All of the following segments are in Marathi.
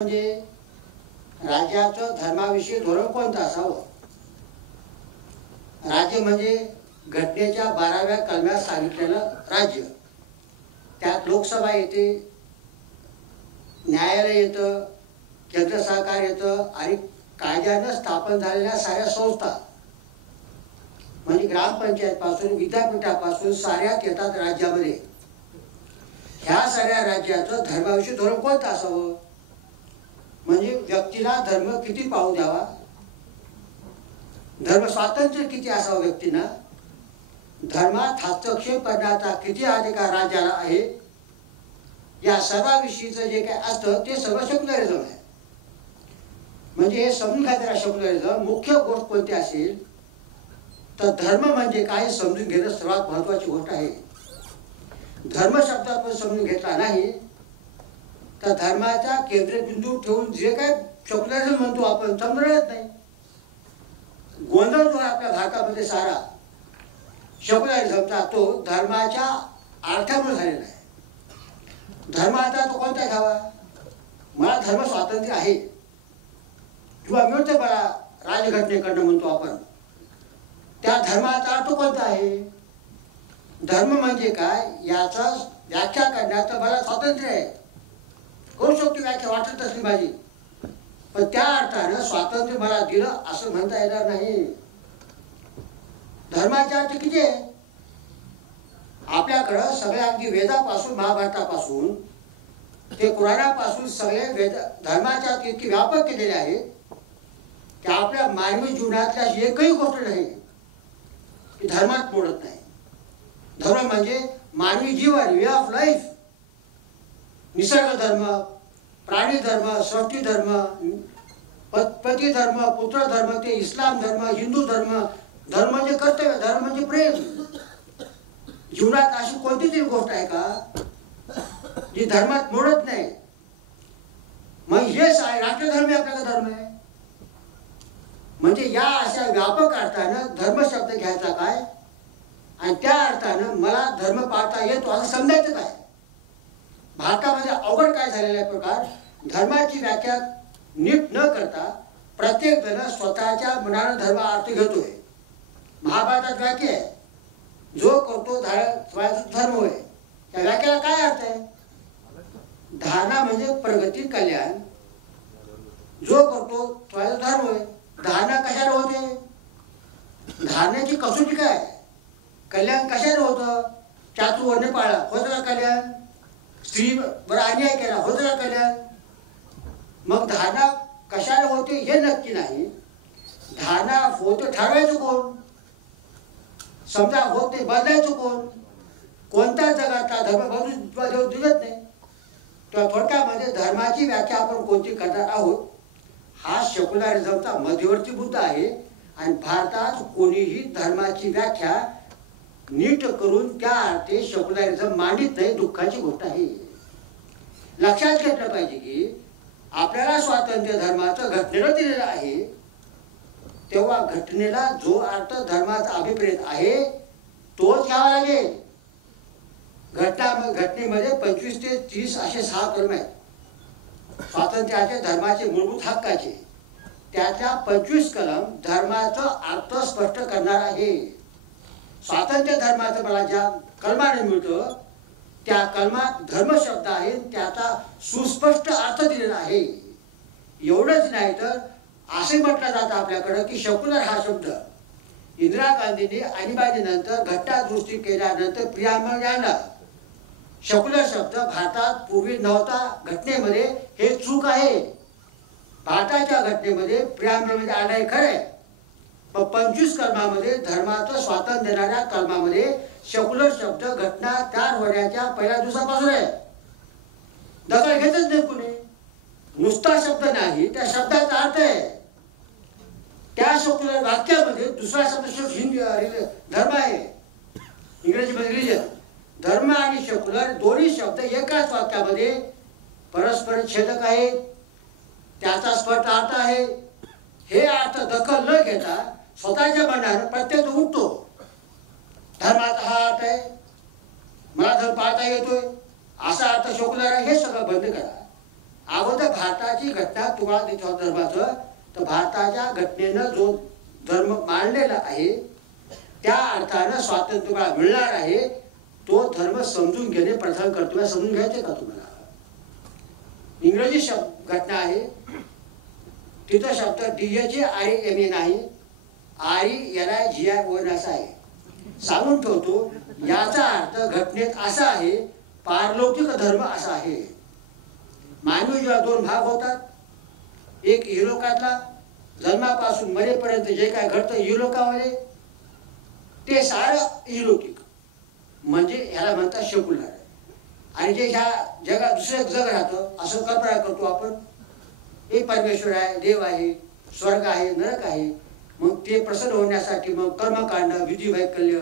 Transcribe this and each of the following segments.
म्हणजे राज्याचं धर्माविषयी धोरण कोणतं असावं? राज्य म्हणजे घटनेच्या 12व्या कलमात सांगितलेलं राज्य. त्यात लोकसभा येते, न्यायालय येतं, केंद्र सरकार येतं आणि कायद्यानं स्थापन झालेल्या साऱ्या संस्था म्हणजे ग्रामपंचायत पासून विद्यापीठापासून साऱ्यात येतात राज्यामध्ये. ह्या साऱ्या राज्याचं धर्माविषयी धोरण कोणतं असावं? म्हणजे व्यक्तीला धर्म किती पाळू द्यावा, धर्म स्वातंत्र्य किती असावं व्यक्तींना, धर्मात हस्तक्षेप करण्याचा किती अधिकार राज्याला आहे, या सर्वाविषयीचं जे काय असतं ते सगळं सेक्युलरिझम आहे. म्हणजे हे समजून घ्यायला सेक्युलरिझम मुख्य गोष्ट कोणती असेल तर धर्म म्हणजे काय समजून घेणं सर्वात महत्वाची गोष्ट आहे. धर्म शब्दात पण समजून घेतला नाही तर धर्माचा केंद्रबिंदू ठेवून जे काय सेक्युलरिझम म्हणतो आपण समजत नाही. गोंधळ जो आहे आपल्या भारतामध्ये सारा सेक्युलरिझमचा तो धर्माच्या अर्थामुळे झालेला आहे. धर्माचा तो कोणता घ्यावा? मला धर्म स्वातंत्र्य आहे किंवा मिळतं मला राजघटनेकडनं म्हणतो आपण, त्या धर्माचा अर्थ कोणता आहे? धर्म म्हणजे काय याचा व्याख्या करण्याचं मला स्वातंत्र्य आहे. करू शकतो व्याख्या वाटत असली माझी, पण त्या अर्थानं स्वातंत्र्य मला दिलं असं म्हणता येणार नाही. धर्माचे अर्थ किती आहे? आपल्याकडं सगळ्या अगदी वेदापासून महाभारतापासून ते कुराणापासून सगळे वेद धर्माच्या इतके व्यापक केलेले आहेत की आपल्या मानवी जीवनातल्या एकही गोष्ट नाही की धर्मात मोडत नाही. धर्म म्हणजे मानवी जीवन, वे ऑफ लाईफ. निसर्ग धर्म, प्राणी धर्म, सृष्टी धर्म, पती धर्म, पुत्र धर्म, ते इस्लाम धर्म, हिंदू धर्म. धर्म म्हणजे कर्तव्य, धर्म म्हणजे प्रेम. जीवनात अशी कोणती तरी गोष्ट आहे का जी धर्मात मोडत नाही? मग हेच आहे राष्ट्रधर्म आपल्याला धर्म आहे. म्हणजे या अशा व्यापक अर्थानं धर्म शब्द घ्यायचा काय आणि त्या अर्थानं मला धर्म पाळता येतो असं समजायचं काय? भारतामध्ये अवघड काय झालेला आहे प्रकार, धर्माची व्याख्या नीट न करता प्रत्येक जण स्वतःच्या मनानं धर्म अर्थ घेतोय. महाभारतात वाक्य आहे, जो करतो धर्म होय. त्या व्याख्याला काय अर्थ आहे? धारणा म्हणजे प्रगती, कल्याण. जो करतो धर्म होय. धारणा कशाला होते? धारण्याची कसोटी काय? कल्याण कशाला होतं? चातुर्वर्ण्य पाळला, होतं का कल्याण? स्त्रीवर अन्याय केला, होतं का कल्याण? मग धारणा कशाला होते हे नक्की नाही. धारणा होतं ठरवायचं कोण? समजा होत नाही बदलायचं कोण? कोणत्या जगातला धर्म बदलून दिलत नाही. तेव्हा थोडक्यामध्ये धर्माची व्याख्या आपण कोणती करणार आहोत हा सेक्युलरिझमचा मध्यवर्ती मुद्दा आहे. आणि भारतात कोणीही धर्माची व्याख्या नीट करून त्या अर्थी सेक्युलरिझम मांडित नाही. दुःखाची गोष्ट आहे. लक्षात घेतलं पाहिजे की आपल्याला स्वातंत्र्य धर्माचं घटनेला दिलेलं आहे, तेव्हा घटनेला जो अर्थ धर्माचा अभिप्रेत आहे तोच घ्यावा लागेल. घटनेमध्ये 25 ते 30 असे 6 कलम आहेत स्वातंत्र्याचे, धर्माचे, मूलभूत हक्काचे. त्याच्या 25 कलम धर्माचा अर्थ स्पष्ट करणार आहे. स्वातंत्र्य धर्माचं मला ज्या कलमाने मिळतं त्या कलमात धर्म शब्द आहे, त्याचा सुस्पष्ट अर्थ दिलेला आहे. एवढंच नाही तर असे म्हटलं जातं आपल्याकडं की सेक्युलर हा शब्द इंदिरा गांधींनी आणीबाणीनंतर घटना दुरुस्ती केल्यानंतर प्रियांबल आणला. सेक्युलर शब्द भारतात पूर्वी नव्हता. घटनेमध्ये हे चूक आहे. भारताच्या घटनेमध्ये प्रियांबलमध्ये आलाय खरंय, पण 25 कलमामध्ये धर्माचं स्वातंत्र्य देणाऱ्या कलमामध्ये सेक्युलर शब्द घटना तयार होण्याच्या पहिल्या दिवसापासून आहे. दखल घेतच नाही कुणी. नुसता शब्द नाही, त्या शब्दाचा अर्थ आहे. त्या सेक्युलर वाक्यामध्ये दुसरा शब्द हिंदी धर्म आहे, इंग्रजीमध्ये रिलीजन. धर्म आणि सेक्युलर दोन्ही शब्द एकाच वाक्यामध्ये परस्पर छेदक आहेत. त्याचा स्पष्ट अर्थ आहे. हे अर्थ दखल न घेता स्वतःच्या मनानं प्रत्येक उठतो. धर्माचा हा अर्थ आहे, मला धर्म पाळता येतोय असा अर्थ सेक्युलर आहे, हे सगळं बंद करा. अगोदर भारताची घटना तुम्हाला देतो धर्माचं, तर भारताच्या घटनेनं जो धर्म मांडलेला आहे त्या अर्थानं स्वातंत्र्य तुम्हाला मिळणार आहे, तो धर्म समजून घेणे प्रथम कर्तव्य. समजून घ्यायचे का तुम्हाला? इंग्रजी शब्द घटना आहे, तिथं शब्द DHARMA नाही, RELIGION असा आहे. सांगून ठेवतो, याचा अर्थ घटनेत असा आहे, पारलौकिक धर्म असा आहे. मानवी जीवात दोन भाग होतात, एक इहलोकातला, जन्मापासून मरेपर्यंत जे काय घडतं इहलोकामध्ये ते सारं इहलौकिक, म्हणजे याला म्हणतात सेक्युलर. आणि जे ह्या जगात दुसरं जग राहतं असं कल्पना करतो आपण, एक परमेश्वर आहे, देव आहे, स्वर्ग आहे, नरक आहे. मग ते प्रसन्न होण्यासाठी मग कर्मकांड, विधिवैकल्य,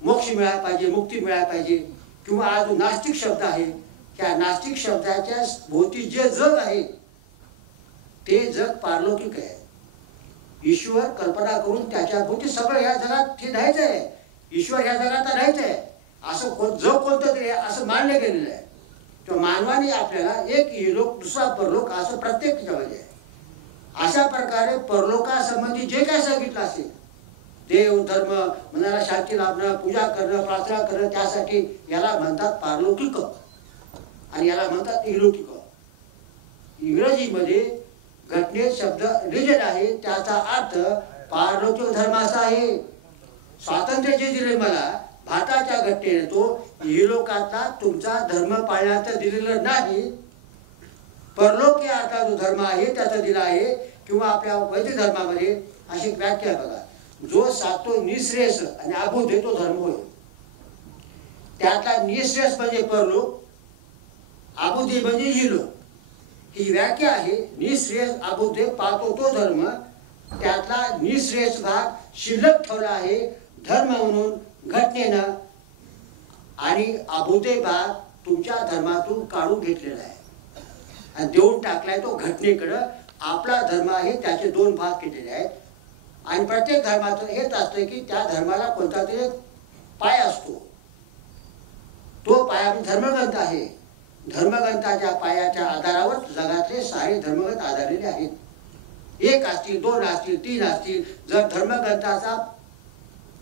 मोक्ष मिळायला पाहिजे, मुक्ती मिळायला पाहिजे. किंवा आज नास्तिक शब्द आहे, त्या नास्तिक शब्दाच्या भोवती जे जग आहे ते जग पारलौकिक आहे. ईश्वर कल्पना करून त्याच्या भोवती सगळं या जगात हे राहायचं आहे. ईश्वर या जगात राहायचं आहे असं जग कोणतं तरी असं मानलं गेलेलं आहे. तर मानवाने आपल्याला एक इहलोक दुसरा परलोक असं प्रत्येक जगामध्ये आहे. अशा प्रकारे परलोकासंबंधी जे काय सांगितलं असेल, देव, धर्म, मनाला शांती लाभणं, पूजा करणं, प्रार्थना करणं, त्यासाठी याला म्हणतात पारलौकिक आणि याला म्हणतात इहलौकिक. इंग्रजीमध्ये घटनेत शब्द रिजन आहे, त्याचा अर्थ पारलौकिक धर्माचा आहे. स्वातंत्र्य जे दिले मला भारताच्या घटनेने, तो इहलोकातला तुमचा धर्म पाळण्याचं दिलेलं नाही, परलोक या अर्थाचा जो धर्म आहे त्याचा दिला आहे. किंवा आपल्या वैदिक धर्मामध्ये अशी व्याख्या बघा, जो सातो निःश्रेयस आणि अबुध तो धर्म होय. त्यातला निःश्रेयस म्हणजे परलोक, अबुध म्हणजे इहलोक. ही व्याख्या आहे. निःश्रेयस अबुध पाहतो तो धर्म, त्यातला निःश्रेयस भाग शिल्लक ठेवला आहे धर्म म्हणून घटनेनं, आणि अबुधे भाग तुमच्या धर्मातून काढून घेतलेला आहे आणि देऊन टाकलाय तो घटनेकडं. आपला धर्म आहे त्याचे दोन भाग केलेले आहेत. आणि प्रत्येक धर्माचं हेच असतं की त्या धर्माला कोणता तरी पाय असतो, तो पाया धर्मग्रंथ आहे. धर्मग्रंथाच्या पायाच्या आधारावर जगातले सारे धर्मग्रंथ आधारलेले आहेत. एक असतील, दोन असतील, तीन असतील. जर धर्मग्रंथाचा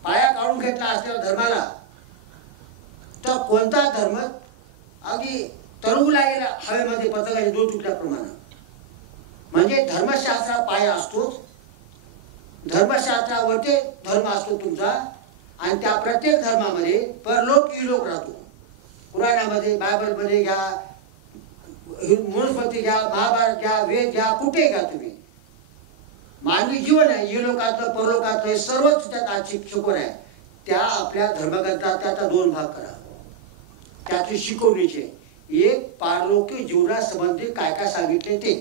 पाया काढून घेतला असलेला धर्माला, तर कोणता धर्म अगदी तरंगला गेला हवेमध्ये पतंगाच्या दोन तुकड्याप्रमाणे. म्हणजे धर्मशास्त्रा पाया असतोच, धर्मशास्त्रावरती धर्म असतो तुमचा. आणि त्या प्रत्येक धर्मामध्ये परलोक इहलोक राहतो. पुराणामध्ये, बायबलमध्ये घ्या, मनुस्मृती घ्या, महाभारत घ्या, वेद घ्या, कुठे घ्या तुम्ही, मानवी जीवन आहे इहलोकातलं परलोकातलं सर्वच त्यात आज शिकवण आहे. त्या आपल्या धर्मग्रंथात त्याचा दोन भाग करा. त्याची शिकवणीचे एक पारलौकिक जीवनासंबंधी काय काय सांगितले ते,